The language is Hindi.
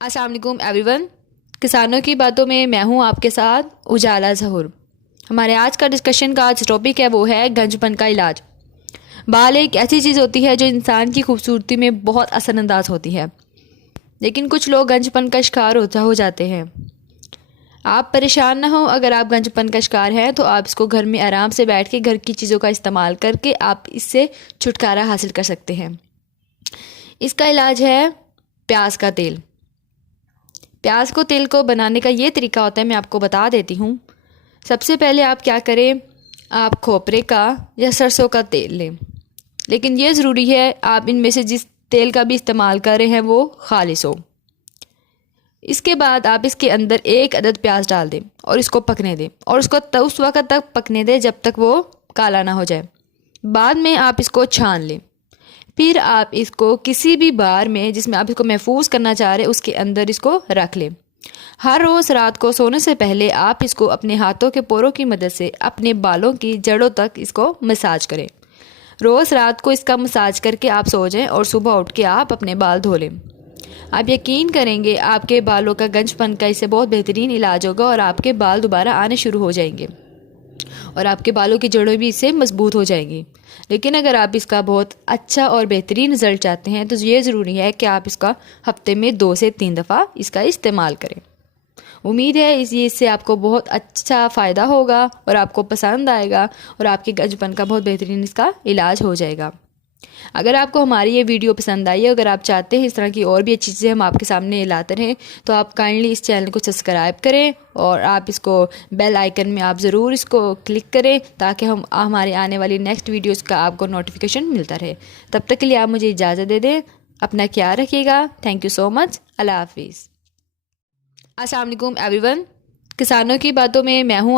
अस्सलाम वालेकुम एवरीवन। किसानों की बातों में मैं हूं आपके साथ उजाला ज़हूर। हमारे आज का डिस्कशन का आज टॉपिक है वो है गंजपन का इलाज। बाल एक ऐसी चीज़ होती है जो इंसान की खूबसूरती में बहुत असरअंदाज होती है, लेकिन कुछ लोग गंजपन का शिकार हो जाते हैं। आप परेशान ना हो, अगर आप गंजपन का शिकार हैं तो आप इसको घर में आराम से बैठ के घर की चीज़ों का इस्तेमाल करके आप इससे छुटकारा हासिल कर सकते हैं। इसका इलाज है प्याज का तेल। प्याज को तेल को बनाने का ये तरीका होता है, मैं आपको बता देती हूँ। सबसे पहले आप क्या करें, आप खोपरे का या सरसों का तेल लें, लेकिन ये ज़रूरी है आप इनमें से जिस तेल का भी इस्तेमाल कर रहे हैं वो खालिस हो। इसके बाद आप इसके अंदर एक अदद प्याज डाल दें और इसको पकने दें, और उसको उस वक्त तक पकने दें जब तक वो काला ना हो जाए। बाद में आप इसको छान लें। फिर आप इसको किसी भी बार में जिसमें आप इसको महफूज करना चाह रहे हैं उसके अंदर इसको रख लें। हर रोज़ रात को सोने से पहले आप इसको अपने हाथों के पोरों की मदद से अपने बालों की जड़ों तक इसको मसाज करें। रोज़ रात को इसका मसाज करके आप सो जाएं और सुबह उठ के आप अपने बाल धो लें। आप यकीन करेंगे आपके बालों का गंजपन का इससे बहुत बेहतरीन इलाज होगा और आपके बाल दोबारा आने शुरू हो जाएंगे और आपके बालों की जड़ें भी इससे मजबूत हो जाएंगी। लेकिन अगर आप इसका बहुत अच्छा और बेहतरीन रिजल्ट चाहते हैं तो ये ज़रूरी है कि आप इसका हफ्ते में 2 से 3 दफ़ा इसका इस्तेमाल करें। उम्मीद है इससे आपको बहुत अच्छा फ़ायदा होगा और आपको पसंद आएगा और आपके गंजपन का बहुत बेहतरीन इसका इलाज हो जाएगा। अगर आपको हमारी ये वीडियो पसंद आई है, अगर आप चाहते हैं इस तरह की और भी अच्छी चीज़ें हम आपके सामने लाते रहें, तो आप काइंडली इस चैनल को सब्सक्राइब करें और आप इसको बेल आइकन में आप ज़रूर इसको क्लिक करें ताकि हम हमारे आने वाली नेक्स्ट वीडियोस का आपको नोटिफिकेशन मिलता रहे। तब तक के लिए आप मुझे इजाज़त दे दें। अपना ख्याल रखिएगा। Thank you so much. अल्लाह हाफिज़। अस्सलाम वालेकुम एवरीवन। किसानों की बातों में मैं हूँ